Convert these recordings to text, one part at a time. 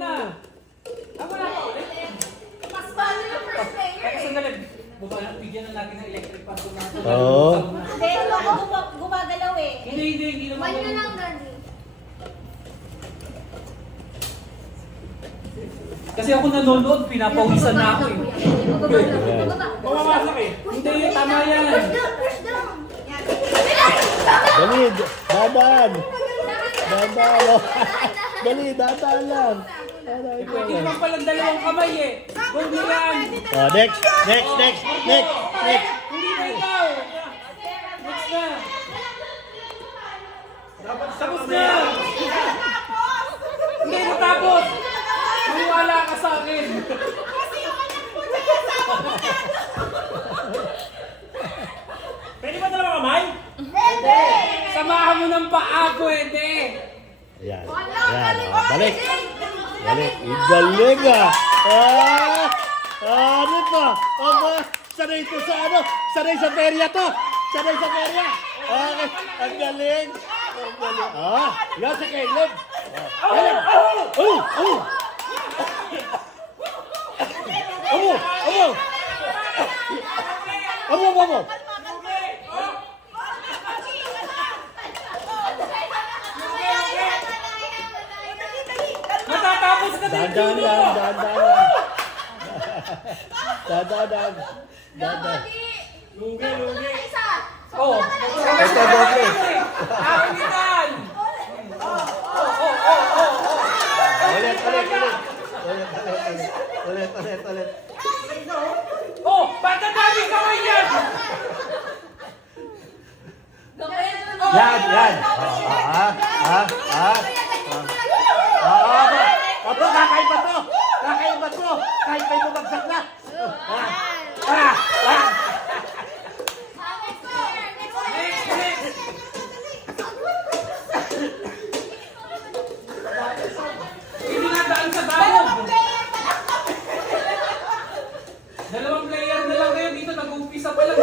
na. Ako na ako ulit. Mas paano yung first player Kaya eh. sandali. Bigyan na natin ng electric pan kung natin. Oo. Hindi, gumagalaw eh. Hindi naman. One yun lang, Danny. Kasi ako nanonood, pinapawisan na ako eh. Ayan. Mamamasok eh. Hindi, tama yan. Push down. Yan. Dali, dadaan. Dadaan. oh. Dali, dadaan lang. Eh, pwede naman palang dalawang kamay eh. Huwag mo yan. Oh, next. Hindi na ikaw. Next na. Tapos na. Hindi natapos. Maniwala ka sa akin. Pwede ba dalawang kamay? Samahan mo ng paa, pwede. Ayan. Ayan. Oh, balik. Balik. Igaling ah. Ano pa? Aba, sanay ito sa ano? Sanay sa perya to. Sanay sa perya. Okay. Ang galing. Ang galing. Yan sa Caleb. Galing. Amo. Matatapos ka din Dahan dito. lang. Dahan. Lugi. Isa. Oh. Ito, doble. Akin yan. Ulit. Oh, ba't ang dami kamay yan? Yan. Aba, kakaiba to. Kahit may bumagsak na. Next. Hindi na daan sa dahog. Dalawang player na lang kayo dito. Nag-uumpisa pa lang.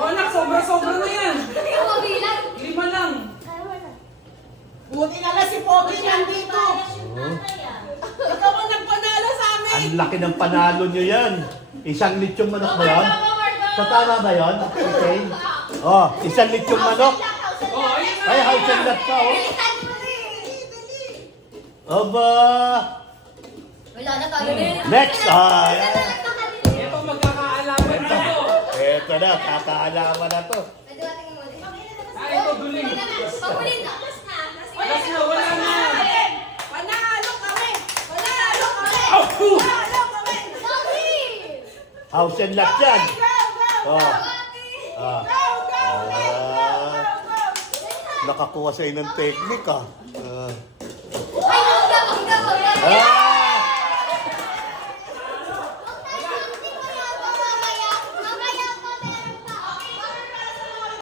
Oh anak, sobra na yan. 5 lang. Buti na lang si Pogi nandito. Ikaw ang nagpanalo sa amin. Ang laki ng panalo nyo yan. Isang litsong manok ba yun? Sa tama ba yun? Okay. Oh, isang litsong manok. Oh, ayun na. Ay, house and lot pa, oh. Aba. Wala na tayo na yun. Next. Ito magkakaalaman na to. Eto na, kakaalaman na to. Ito duling. Pagulin na. Last na, wala na. Panalo kami. House and lot yan. Go. Ah. Nakakuha sa'yo ng technique, ah. Ay, huwag na. Ah!